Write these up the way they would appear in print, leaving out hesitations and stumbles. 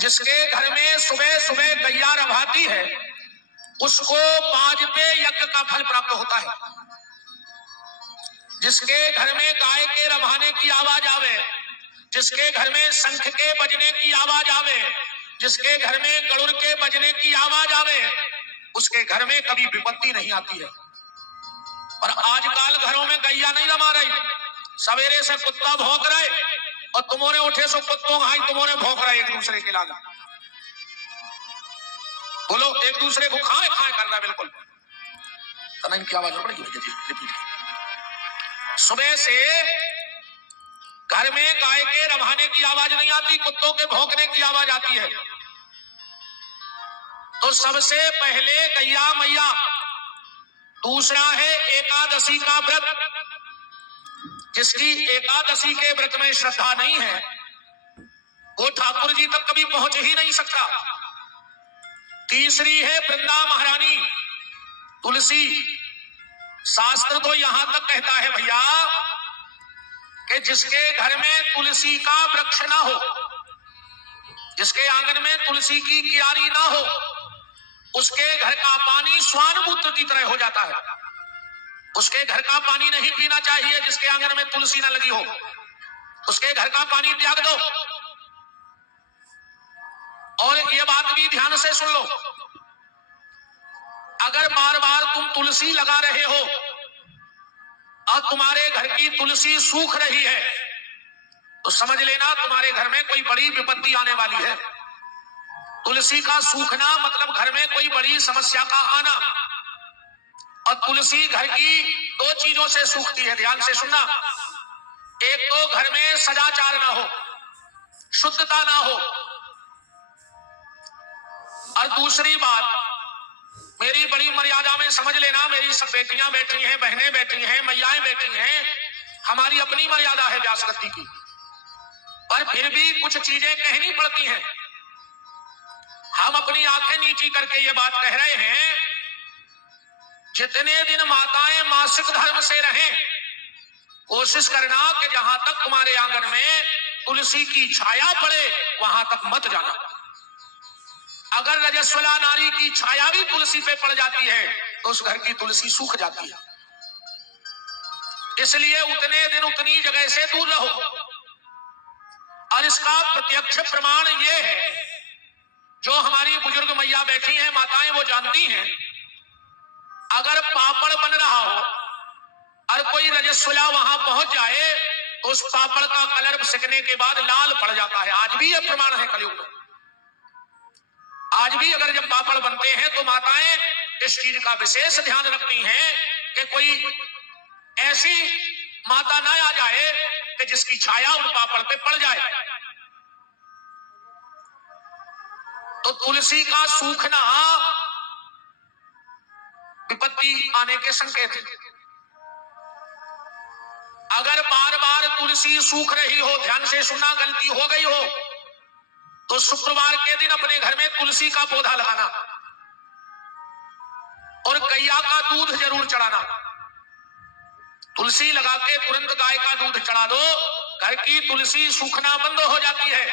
जिसके घर में सुबह सुबह गैया रवाती है उसको बाज पे यज्ञ का फल प्राप्त होता है। जिसके घर में गाय के रवाने की आवाज आवे, जिसके घर में शंख के बजने की आवाज आवे, जिसके घर में गरुड़ के बजने की आवाज आवे, उसके घर में कभी विपत्ति नहीं आती है। और आजकल घरों में गैया नहीं रमा रही, सवेरे से कुत्ता भौंक रहे और तुम्हारे उठे सो कुत्तों हाई तुम्हारे भौंक रहे एक दूसरे के लागा। बोलो एक दूसरे को खाए खाए करना बिल्कुल की आवाज पड़ेगी। सुबह से घर में गाय के रवाने की आवाज नहीं आती, कुत्तों के भौंकने की आवाज आती है। तो सबसे पहले गैया मैया, दूसरा है एकादशी का व्रत, जिसकी एकादशी के व्रत में श्रद्धा नहीं है वो ठाकुर जी तक कभी पहुंच ही नहीं सकता। तीसरी है वृंदा महारानी तुलसी। शास्त्र तो यहां तक कहता है भैया कि जिसके घर में तुलसी का वृक्ष ना हो, जिसके आंगन में तुलसी की क्यारी ना हो, उसके घर का पानी स्वान मूत्र की तरह हो जाता है। उसके घर का पानी नहीं पीना चाहिए जिसके आंगन में तुलसी ना लगी हो, उसके घर का पानी त्याग दो। और ये बात भी ध्यान से सुन लो, अगर बार बार तुम तुलसी लगा रहे हो और तुम्हारे घर की तुलसी सूख रही है तो समझ लेना तुम्हारे घर में कोई बड़ी विपत्ति आने वाली है। तुलसी का सूखना मतलब घर में कोई बड़ी समस्या का आना। और तुलसी घर की दो चीजों से सूखती है, ध्यान से सुनना। एक तो घर में सदाचार ना हो, शुद्धता ना हो, और दूसरी बात मेरी बड़ी मर्यादा में समझ लेना, मेरी सब बेटियां बैठी हैं, बहनें बैठी हैं, मैयाएं बैठी हैं, हमारी अपनी मर्यादा है व्यासगति की, पर फिर भी कुछ चीजें कहनी पड़ती हैं। हम अपनी आंखें नीची करके ये बात कह रहे हैं, जितने दिन माताएं मासिक धर्म से रहें, कोशिश करना कि जहां तक तुम्हारे आंगन में तुलसी की छाया पड़े वहां तक मत जाना। अगर रजस्वला नारी की छाया भी तुलसी पे पड़ जाती है तो उस घर की तुलसी सूख जाती है। इसलिए उतने दिन उतनी जगह से दूर रहो। और इसका प्रत्यक्ष प्रमाण ये है, जो हमारी बुजुर्ग मैया बैठी हैं, माताएं, वो जानती हैं, अगर पापड़ बन रहा हो और कोई रजस्वला वहां पहुंच जाए तो उस पापड़ का कलर सिकने के बाद लाल पड़ जाता है। आज भी यह प्रमाण है कलयुग में। आज भी अगर जब पापड़ बनते हैं तो माताएं इस चीज का विशेष ध्यान रखती हैं कि कोई ऐसी माता ना आ जाए कि जिसकी छाया उन पापड़ पे पड़ जाए। तो तुलसी का सूखना विपत्ति आने के संकेत है। अगर बार बार तुलसी सूख रही हो, ध्यान से सुनना, गलती हो गई हो तो शुक्रवार के दिन अपने घर में तुलसी का पौधा लगाना और गैया का दूध जरूर चढ़ाना। तुलसी लगा के तुरंत गाय का दूध चढ़ा दो, घर की तुलसी सूखना बंद हो जाती है।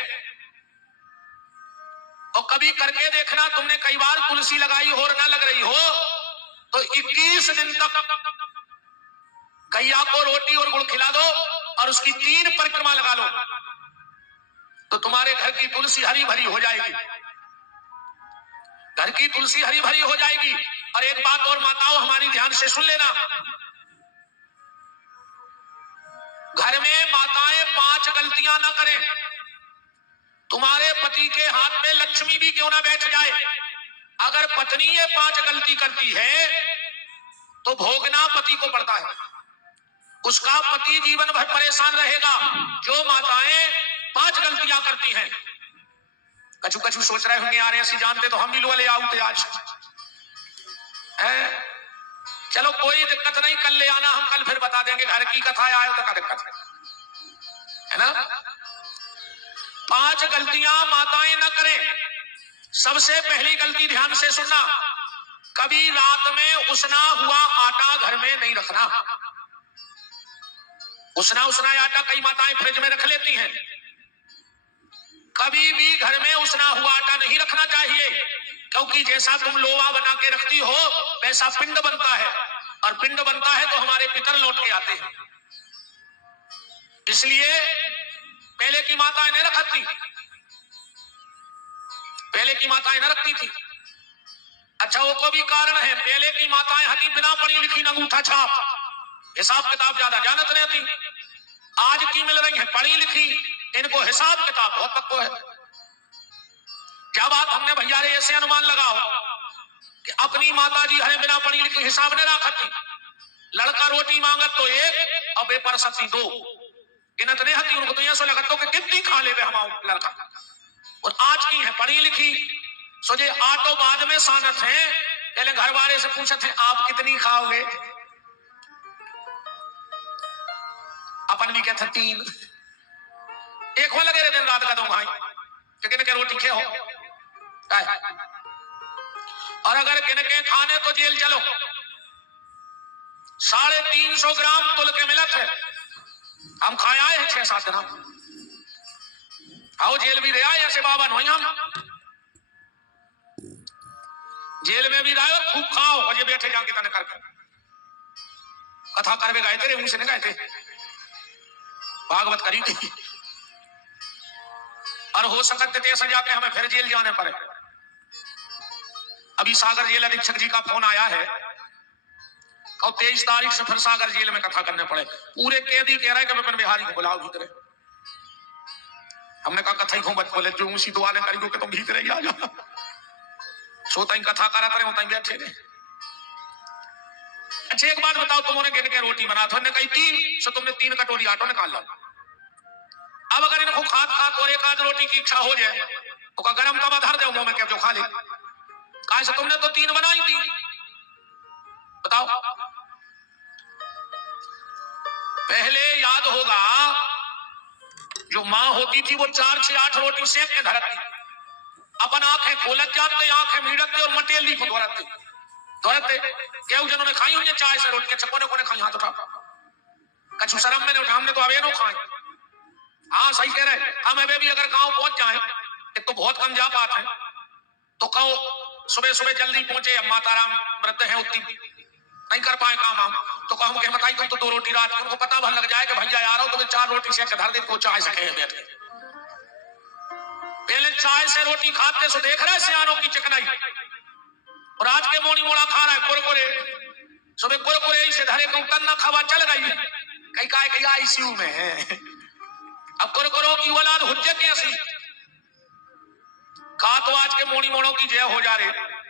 और कभी करके देखना, तुमने कई बार तुलसी लगाई हो और ना लग रही हो तो 21 दिन तक गैया को रोटी और गुड़ खिला दो और उसकी 3 परिक्रमा लगा लो तो तुम्हारे घर की तुलसी हरी भरी हो जाएगी। घर की तुलसी हरी भरी हो जाएगी। और एक बात और माताओं हमारी ध्यान से सुन लेना, घर में माताएं 5 गलतियां ना करें। तुम्हारे पति के हाथ में लक्ष्मी भी क्यों ना बैठ जाए, अगर पत्नी ये 5 गलती करती है तो भोगना पति को पड़ता है। उसका पति जीवन भर परेशान रहेगा। जो माताएं 5 गलतियां करती हैं, कछु कछु सोच रहे होंगे यार ऐसी जानते तो हम भी लोग ले आउते आज है। चलो कोई दिक्कत नहीं, कल ले आना, हम कल फिर बता देंगे। घर की कथा आए तो क्या दिक्कत है ना। 5 गलतियां माताएं ना करें। सबसे पहली गलती, ध्यान से सुनना, कभी रात में उसना हुआ आटा घर में नहीं रखना। उसना आटा कई माताएं फ्रिज में रख लेती हैं। कभी भी घर में सना हुआ आटा नहीं रखना चाहिए, क्योंकि जैसा तुम लोवा बना के रखती हो वैसा पिंड बनता है, और पिंड बनता है तो हमारे पितर लौट के आते हैं। इसलिए पहले की माताएं नहीं रखती, पहले की माताएं न रखती थी। अच्छा, वो को भी कारण है, पहले की माताएं हती बिना पढ़ी लिखी अंगूठा छाप, हिसाब किताब ज्यादा जानत रहती। आज की मिल रही है पढ़ी लिखी, इनको हिसाब किताब बहुत पक्को है। क्या बात हमने भैया रे ऐसे अनुमान लगाओ कि अपनी माता जी हरे बिना पढ़ी लिखी हिसाब नहीं रखती, लड़का रोटी मांगत तो एक और बेपर सती दो, गिनत नहीं हती। उनको तो ऐसा लगता कि कितनी खा ले हम लड़का। और आज की है पढ़ी लिखी, सोचे आटो बाद में सानत है, पहले घर वाले से पूछते हैं आप कितनी खाओगे, अपन भी कहते 3, एक हो लगे रहे दिन रात का दो भाई किन के रोटी खे हो। और अगर गिन के खाने तो जेल चलो, 350 ग्राम तुल के मिलत है, हम खाए आए हैं 6-7 दिन, आओ जेल भी रहा ऐसे बाबा नहीं, हम जेल में भी रहे खूब खाओ, और ये बैठे जाके तने करके कथा करवे गए तेरे मुंह से नहीं गए थे, भागवत करी थी। और हो सकते थे ऐसा जाके हमें फिर जेल जाने पड़े। अभी सागर जेल अधीक्षक जी का फोन आया है और 23 तारीख से फिर सागर जेल में कथा करने पड़े। पूरे कैदी कह रहे हैं कि मैं बिहारी को बुलाओ भीतर। हमने कहा कथा ही क्यों मत बोले, जो उसी दुआ ने करी कि तुम भीतर ही आ जाओ। सोता ही कथा करा करे होता ही बैठे रहे। अच्छा एक बात बताओ, तुमने गिन के रोटी बना तो कही 3, सो तुमने 3 कटोरी आटो निकाल लो। अब अगर इनको खात खात और एक आध रोटी की इच्छा हो जाए तो गरम तवा धर दो मुंह में क्या जो खा ले, कहा से तुमने तो 3 बनाई थी। बताओ, पहले याद होगा जो मां होती थी वो 4 से 8 रोटी सेक के धरती, अपन आंखें खोलत जाते, आंखें मीड़ते और मटेली को धोरते धोरते। केहू जनों ने खाई हुई चाय से रोटी, अच्छा कोने कोने खाई, हाथ उठा, कछु शर्म में नहीं उठा, हमने तो अवे नो खाई। हाँ सही कह रहे, हम अबे भी अगर गांव पहुंच जाए, एक तो बहुत कम जा पाते हैं, तो कहो सुबह सुबह जल्दी पहुंचे, अब माताराम वृद्ध है उतनी नहीं कर पाए काम हम, तो कहूं कि बताई तुम तो 2 रोटी रात, उनको पता भर लग जाए कि भैया आ रहा हो, तो 4 रोटी से धर दे को चाय से कहे बैठ के। पहले चाय से रोटी खाते सो देख रहे सियानों की चिकनाई, और आज के मोनी मोड़ा खा रहा है कुरकुरे, सुबह कुरकुरे से धरे को कन्ना खावा चल गई, कहीं का कहीं आईसीयू में है। अब कुरकुरों की औलाद हुज्जत कैसी, कहा तो आज के मोनी मोड़ों की जय हो जा रहे।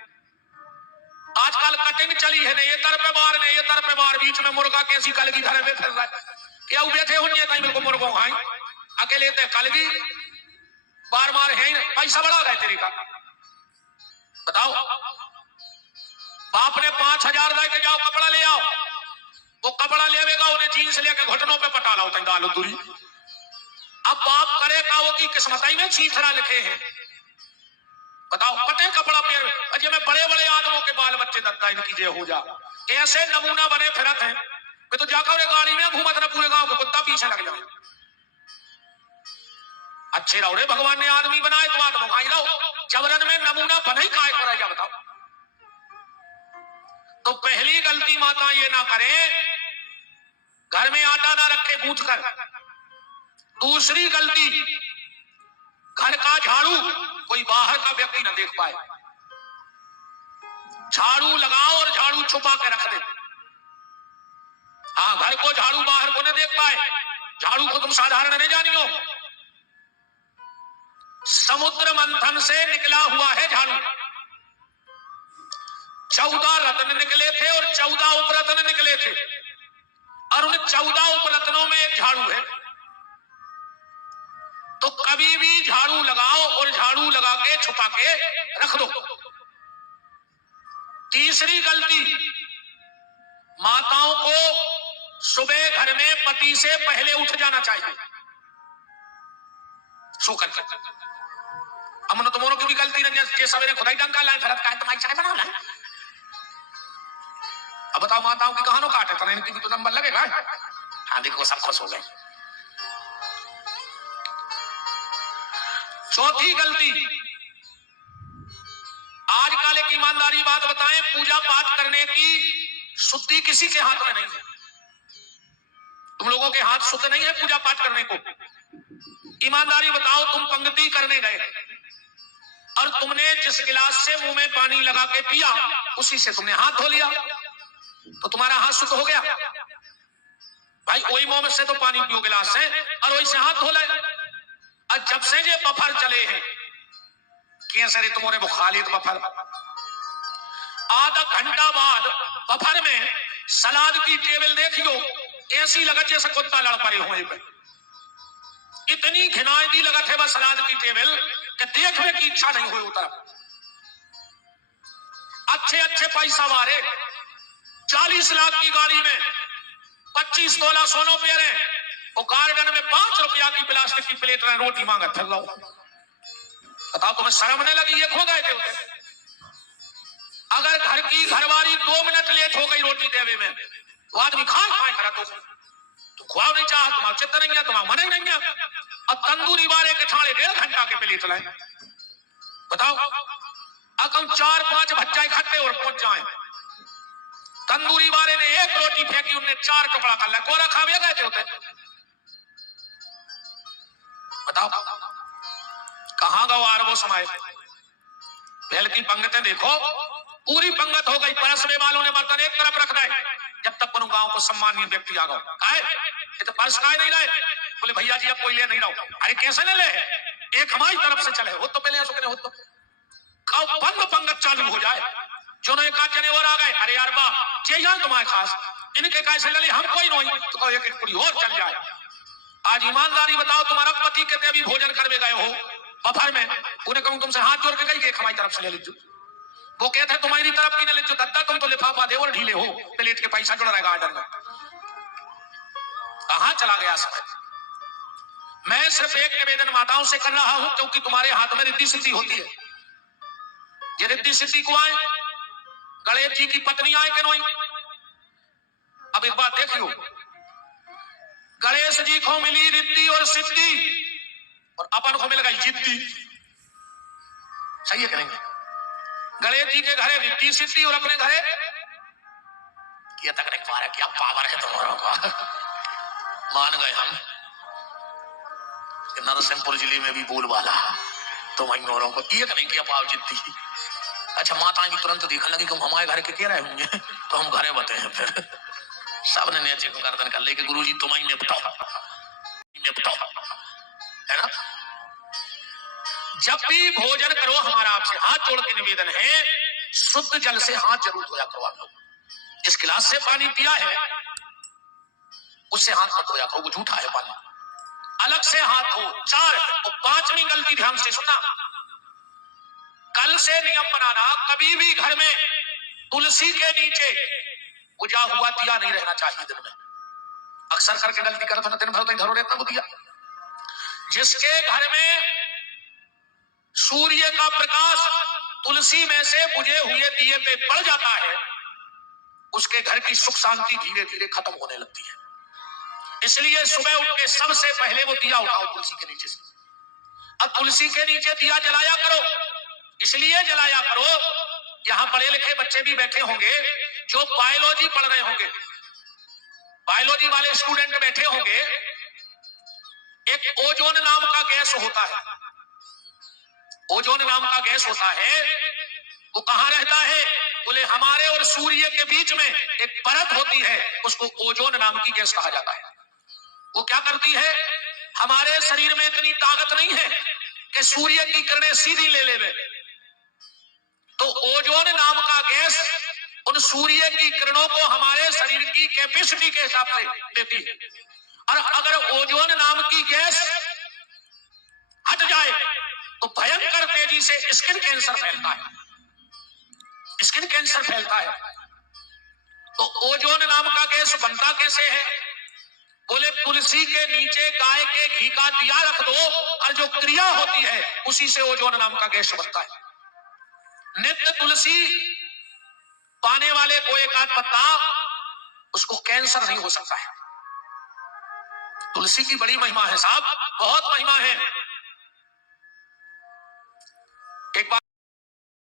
आजकल कटिंग चली है, ये तर पे मार ने ये तर पे मार, बीच में मुर्गा कैसी कलगी धरे में फिर रहा है, क्या बैठे हुए ताई मेरे को मुर्गों खाई अकेले ते कलगी बार मार है, पैसा बढ़ा गए तेरे का। बताओ, बाप ने 5000 दे के जाओ कपड़ा ले आओ, वो कपड़ा लेवेगा, उन्हें जीन्स लेके घुटनों पे पटा लाओ दाल दूरी। अब बाप करे का वो की किस्मत में छीथरा लिखे हैं। बताओ, कटे कपड़ा पेर अजय में बड़े बड़े आदमों के बाल बच्चे दत्ता इनकी जय हो जा, ऐसे नमूना बने फिरत हैं कि तो जाकर गाड़ी में घूमत ना पूरे गांव को कुत्ता पीछे लग जाए। अच्छे रहो रे, भगवान ने आदमी बनाए तो आदमों खाई रहो, जबरन में नमूना बना ही काय को रह जा। बताओ, तो पहली गलती माता ये ना करें घर में आटा ना रखे गूंथ कर। दूसरी गलती, घर का झाड़ू कोई बाहर का व्यक्ति ना देख पाए, झाड़ू लगाओ और झाड़ू छुपा के रख दे। हाँ, घर को झाड़ू बाहर को न देख पाए, झाड़ू को तुम साधारण नहीं जानियो, समुद्र मंथन से निकला हुआ है झाड़ू। 14 रत्न निकले थे और 14 उपरत्न निकले थे, और उन 14 उपरत्नों में एक झाड़ू है। तो कभी भी झाड़ू लगाओ और झाड़ू लगा के छुपा के रख दो। तीसरी गलती, माताओं को सुबह घर में पति से पहले उठ जाना चाहिए, सो कर। अमन तुम्हारों की भी गलती नहीं है, सवेरे खुदाई डंका लाए फरत का तुम्हारी चाय बना ला। अब बताओ, माताओं की कहानों काटे तो इनकी भी तो नंबर लगेगा। हाँ देखो, सब खुश हो गए। चौथी गलती, ईमानदारी बात बताएं, पूजा पाठ करने की शुद्धि किसी के हाथ में नहीं है। तुम लोगों के हाथ शुद्ध नहीं है पूजा पाठ करने को। ईमानदारी बताओ, तुम पंक्ति करने गए और तुमने जिस गिलास से मुंह में पानी लगा के पिया उसी से तुमने हाथ धो लिया, तो तुम्हारा हाथ शुद्ध हो गया। भाई वही मुंह में से तो पानी पियो गिलास से और वही से हाथ धो ले। और जब से ये बफर चले हैं कैसे तुम्हारे बुखालित बफर, आधा घंटा बाद बफर में सलाद की टेबल देखियो, ऐसी लगत जैसे कुत्ता लड़ पड़े हुए पे। इतनी घिनाई लगत है बस सलाद की टेबल कि देखने की इच्छा नहीं हुई उतर। अच्छे अच्छे पैसा वाले 40 लाख की गाड़ी में 25 तोला सोनो पे रहे, वो गार्डन में 5 रुपया की प्लास्टिक की प्लेट में रोटी मांगा फिर लो। बताओ तुम्हें शर्म नहीं लगी? ये खो गए थे उसे। अगर घर की घरवाली 2 मिनट लेट हो गई रोटी देवे में तो आदमी खाए करा तो खुआ नहीं चाह, तुम्हारा चित्त नहीं है, तुम्हारा मन ही नहीं है। और तंदूरी वाले के छाड़े 1.5 घंटा के प्लेट लाए। बताओ अकम 4-5 भज्जा इकट्ठे और पहुंच जाए, तंदूरी वाले ने 1 रोटी फेंकी, उनने 4 टुकड़ा कर लिया, गोरा खावे गए थे होते। बताओ कहां गो आरबो समाये। पहल की पंगतें देखो, पूरी पंगत हो गई, परसवे वालों ने बर्तन एक तरफ रख दे जब तक कोनो गांव को सम्मानीय व्यक्ति आ गए। काहे ये तो पर्स काहे नहीं लाए? बोले भैया जी अब कोई ले नहीं रहा। अरे कैसे ले ले, एक हमारी तरफ से चले हो तो पहले हो तो बंद पंगत चालू हो जाए। जो एक आध जने और आ गए, अरे यार बा चाहिए तुम्हारे खास, इनके कैसे ले हम कोई नहीं तो एक एक पूरी और चल जाए। आज ईमानदारी बताओ, तुम्हारा पति कहते अभी भोजन करवे गए हो बफर में, उन्हें कहूं तुमसे हाथ जोड़ के गई एक हमारी तरफ से ले लीजिए, वो कहते हैं तुम्हारी तरफ की न लीजिए, दत्ता तुम तो लिफाफा दे और ढीले हो, प्लेट के पैसा जुड़ रहेगा गार्डन में। कहां चला गया समय? मैं सिर्फ एक निवेदन माताओं से कर रहा हूं, क्योंकि तुम्हारे हाथ में रिद्धि सिद्धि होती है। ये रिद्धि सिद्धि को आए, गणेश जी की पत्नी आए कि नहीं? अब एक बात देखियो, गणेश जी को मिली रिद्धि और सिद्धि और अपन को मिल गई जिद्दी। सही है करेंगे? गणेश जी के घरे रिद्धि सिद्धि और अपने घरे ये तक नहीं पा रहा, क्या पावर है तुम्हारा का। मान गए हम नरसिंहपुर जिले में भी बोलबाला तो वहीं औरों को ये नहीं किया पाव जिद्दी। अच्छा माता की तुरंत देखने लगी कि हमारे घर के कह रहे होंगे तो हम घरे बते हैं। फिर सबने नीचे गर्दन कर ले कि गुरु जी तुम ही निपटाओ है ना। जब भी भोजन करो हमारा आपसे हाथ जोड़ के निवेदन है, शुद्ध जल से हाथ जरूर धोया करो। आप लोग इस गिलास से पानी पिया है उससे हाथ मत धोया करो, वो झूठा है पानी, अलग से हाथ धो। 4 और 5वीं गलती ध्यान से सुनना, कल से नियम बनाना, कभी भी घर में तुलसी के नीचे बुझा हुआ दिया नहीं रहना चाहिए दिन में। अक्सर करके गलती करता ना, दिन भर तो घरों रहता वो दिया। जिसके घर में सूर्य का प्रकाश तुलसी में से बुझे हुए दिए पे पड़ जाता है, उसके घर की सुख शांति धीरे धीरे खत्म होने लगती है। इसलिए सुबह उठ के सबसे पहले वो दिया उठाओ तुलसी के नीचे से। अब तुलसी के नीचे दिया जलाया करो, इसलिए जलाया करो, यहां पढ़े लिखे बच्चे भी बैठे होंगे जो बायोलॉजी पढ़ रहे होंगे, बायोलॉजी वाले स्टूडेंट बैठे होंगे। एक ओजोन नाम का गैस होता है, ओजोन नाम का गैस होता है, वो कहां रहता है? बोले हमारे और सूर्य के बीच में एक परत होती है, उसको ओजोन नाम की गैस कहा जाता है। वो क्या करती है? हमारे शरीर में इतनी ताकत नहीं है कि सूर्य की किरणें सीधी ले ले, तो ओजोन नाम का गैस उन सूर्य की किरणों को हमारे शरीर की कैपेसिटी के हिसाब से देती है। और अगर ओजोन नाम की गैस हट जाए तो भयंकर तेजी से स्किन कैंसर फैलता है, स्किन कैंसर फैलता है। तो ओजोन नाम का गैस बनता कैसे है? बोले तुलसी के नीचे गाय के घी का दिया रख दो और जो क्रिया होती है उसी से ओजोन नाम का गैस बनता है। नित्य तुलसी पाने वाले को एक आध पत्ता, उसको कैंसर नहीं हो सकता है। तुलसी की बड़ी महिमा है साहब, बहुत महिमा है।